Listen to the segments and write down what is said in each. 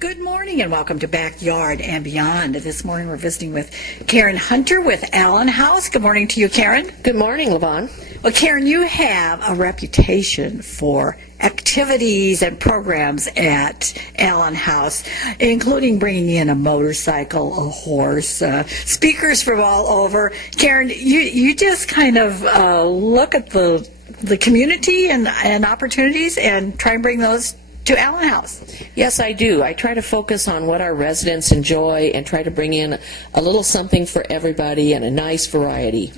Good morning and welcome to Backyard and Beyond. This morning we're visiting with Karen Hunter with Allen House. Good morning to you, Karen. Good morning, Levon. Well, Karen, you have a reputation for activities and programs at Allen House, including bringing in a motorcycle, a horse, speakers from all over. Karen, you just kind of look at the community and opportunities and try and bring those to Allen House. Yes, I do. I try to focus on what our residents enjoy and try to bring in a little something for everybody and a nice variety.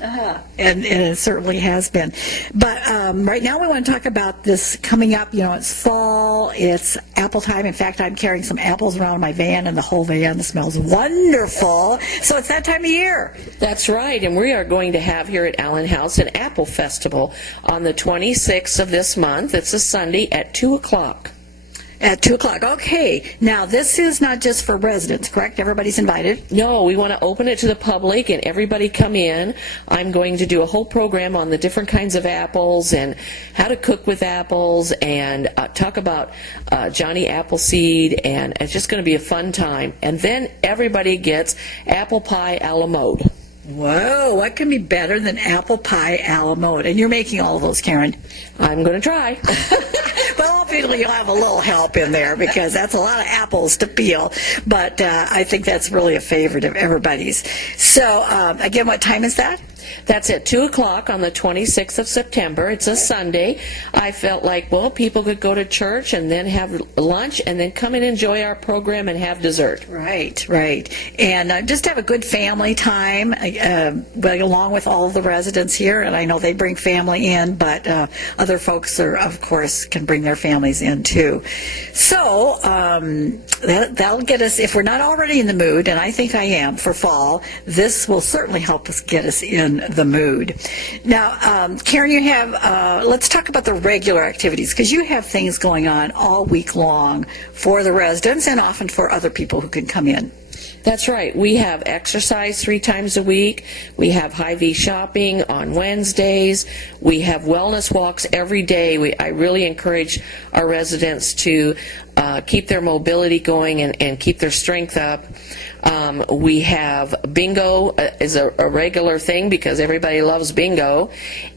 And it certainly has been. But right now we want to talk about this coming up. You know, it's fall, it's apple time. In fact, I'm carrying some apples around my van, and the whole van smells wonderful. So it's that time of year. That's right, and we are going to have here at Allen House an Apple Festival on the 26th of this month. It's a Sunday at 2 o'clock. At 2 o'clock. Okay. Now, this is not just for residents, correct? Everybody's invited? No, we want to open it to the public and everybody come in. I'm going to do a whole program on the different kinds of apples and how to cook with apples and talk about Johnny Appleseed, and it's just going to be a fun time. And then everybody gets apple pie a la mode. Whoa, what can be better than apple pie a la mode? And you're making all of those, Karen. I'm going to try. Well, hopefully you'll have a little help in there because that's a lot of apples to peel. But I think that's really a favorite of everybody's. So, again, what time is that? That's at 2 o'clock on the 26th of September. It's a Sunday. I felt like, well, people could go to church and then have lunch and then come and enjoy our program and have dessert. Right, right. And just have a good family time along with all of the residents here. And I know they bring family in, but other folks, of course, can bring their families in too. So that'll get us, if we're not already in the mood, and I think I am, for fall, this will certainly help us get us in the mood. Now, Karen, you have, let's talk about the regular activities, because you have things going on all week long for the residents and often for other people who can come in. That's right. We have exercise 3 times a week. We have Hy-Vee shopping on Wednesdays. We have wellness walks every day. I really encourage our residents to keep their mobility going and keep their strength up. We have bingo is a regular thing because everybody loves bingo.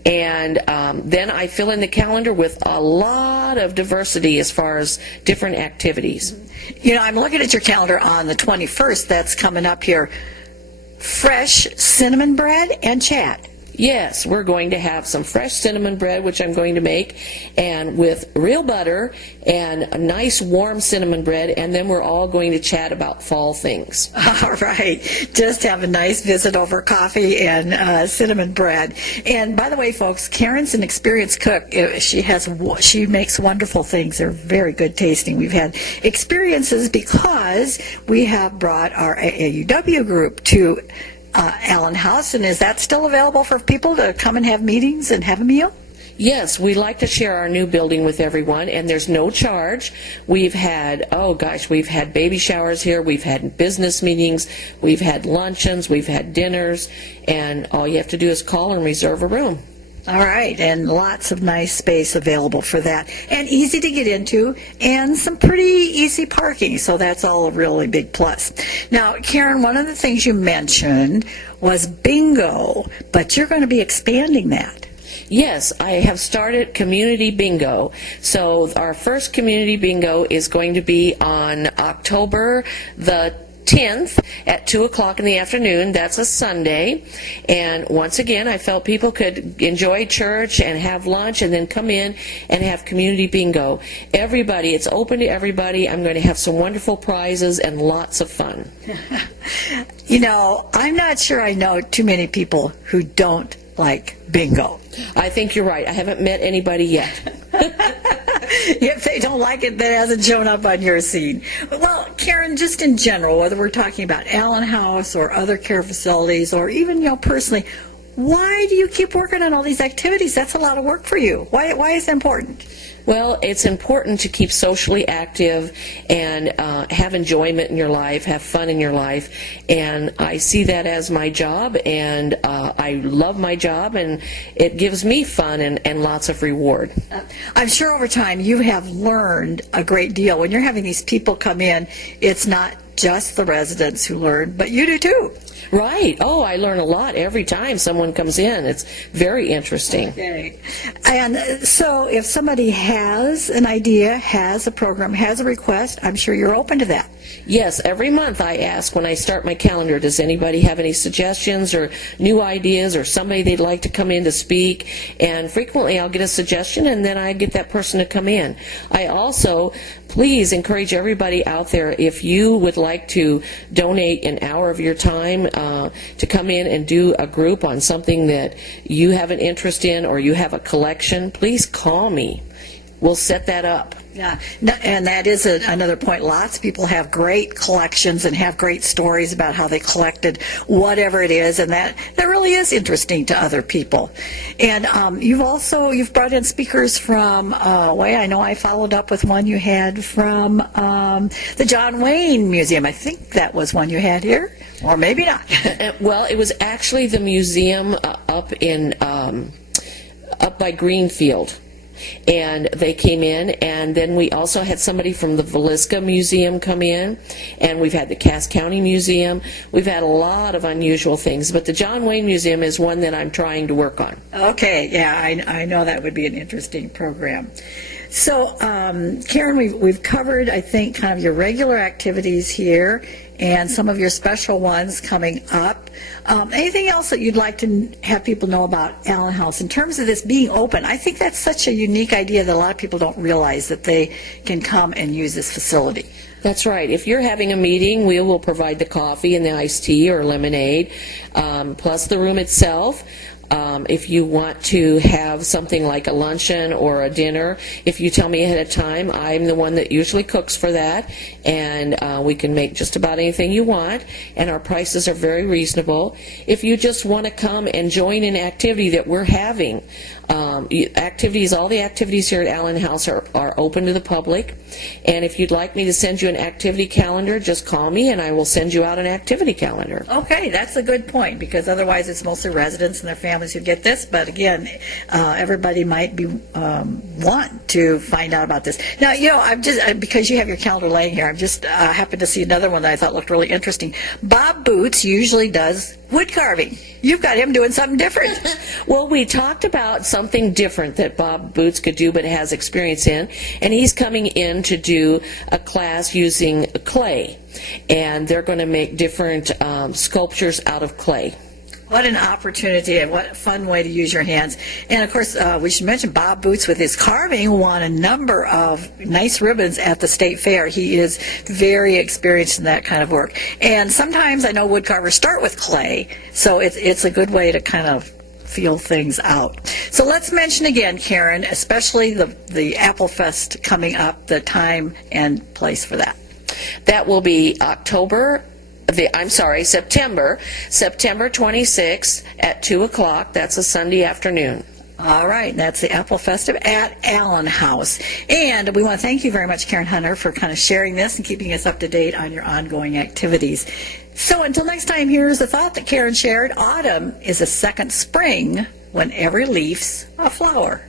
And then I fill in the calendar with a lot of diversity as far as different activities. You know, I'm looking at your calendar on the 21st. That's coming up here. Fresh cinnamon bread and chat. Yes, we're going to have some fresh cinnamon bread, which I'm going to make, and with real butter and a nice warm cinnamon bread, and then we're all going to chat about fall things. All right. Just have a nice visit over coffee and cinnamon bread. And by the way, folks, Karen's an experienced cook. She makes wonderful things. They're very good tasting. We've had experiences because we have brought our AAUW group to Allen House, and is that still available for people to come and have meetings and have a meal? Yes, we like to share our new building with everyone, and there's no charge. We've had, we've had baby showers here, we've had business meetings, we've had luncheons, we've had dinners, and all you have to do is call and reserve a room. All right, and lots of nice space available for that, and easy to get into, and some pretty easy parking, so that's all a really big plus. Now, Karen, one of the things you mentioned was bingo, but you're going to be expanding that. Yes, I have started community bingo. So our first community bingo is going to be on October the 10th at 2 o'clock in the afternoon. That's a Sunday. And once again, I felt people could enjoy church and have lunch and then come in and have community bingo. Everybody, it's open to everybody. I'm going to have some wonderful prizes and lots of fun. You know, I'm not sure I know too many people who don't like bingo. I think you're right. I haven't met anybody yet. If they don't like it, that hasn't shown up on your scene. Well, Karen, just in general, whether we're talking about Allen House or other care facilities or even, personally, why do you keep working on all these activities? That's a lot of work for you. Why is that important? Well, it's important to keep socially active and have enjoyment in your life, have fun in your life, and I see that as my job, and I love my job, and it gives me fun and lots of reward. I'm sure over time you have learned a great deal. When you're having these people come in, it's not just the residents who learn, but you do too. Right. Oh, I learn a lot every time someone comes in. It's very interesting. Okay. And so if somebody has an idea, has a program, has a request, I'm sure you're open to that. Yes, every month I ask when I start my calendar, does anybody have any suggestions or new ideas or somebody they'd like to come in to speak? And frequently I'll get a suggestion and then I get that person to come in. I also please encourage everybody out there, if you would like to donate an hour of your time to come in and do a group on something that you have an interest in or you have a collection, please call me. We'll set that up. Yeah, and that is another point. Lots of people have great collections and have great stories about how they collected whatever it is, and that really is interesting to other people. And you've brought in speakers from I know I followed up with one you had from the John Wayne Museum. I think that was one you had here, or maybe not. Well, it was actually the museum up by Greenfield. And they came in, and then we also had somebody from the Villisca Museum come in, and we've had the Cass County Museum. We've had a lot of unusual things, but the John Wayne Museum is one that I'm trying to work on. Okay, yeah, I know that would be an interesting program. So, Karen, we've covered, I think, kind of your regular activities here and some of your special ones coming up. Anything else that you'd like to have people know about Allen House in terms of this being open? I think that's such a unique idea that a lot of people don't realize that they can come and use this facility. That's right. If you're having a meeting, we will provide the coffee and the iced tea or lemonade, plus the room itself. If you want to have something like a luncheon or a dinner, if you tell me ahead of time, I'm the one that usually cooks for that, and we can make just about anything you want, and our prices are very reasonable. If you just want to come and join an activity that we're having, all the activities here at Allen House are open to the public, and if you'd like me to send you an activity calendar, just call me and I will send you out an activity calendar. Okay, that's a good point, because otherwise it's mostly residents and their families who get this, but again, everybody might be want to find out about this. Now, I'm just, because you have your calendar laying here, I'm just happened to see another one that I thought looked really interesting. Bob Boots usually does wood carving. You've got him doing something different. Well, we talked about something different that Bob Boots could do but has experience in, and he's coming in to do a class using clay, and they're going to make different sculptures out of clay. What an opportunity and what a fun way to use your hands. And of course, we should mention Bob Boots with his carving won a number of nice ribbons at the state fair. He is very experienced in that kind of work. And sometimes I know wood carvers start with clay, so it's a good way to kind of feel things out. So let's mention again, Karen, especially the Apple Fest coming up, the time and place for that. That will be September 26th at 2 o'clock. That's a Sunday afternoon. All right, that's the Apple Festive at Allen House. And we want to thank you very much, Karen Hunter, for kind of sharing this and keeping us up to date on your ongoing activities. So until next time, here's a thought that Karen shared. Autumn is a second spring when every leaf's a flower.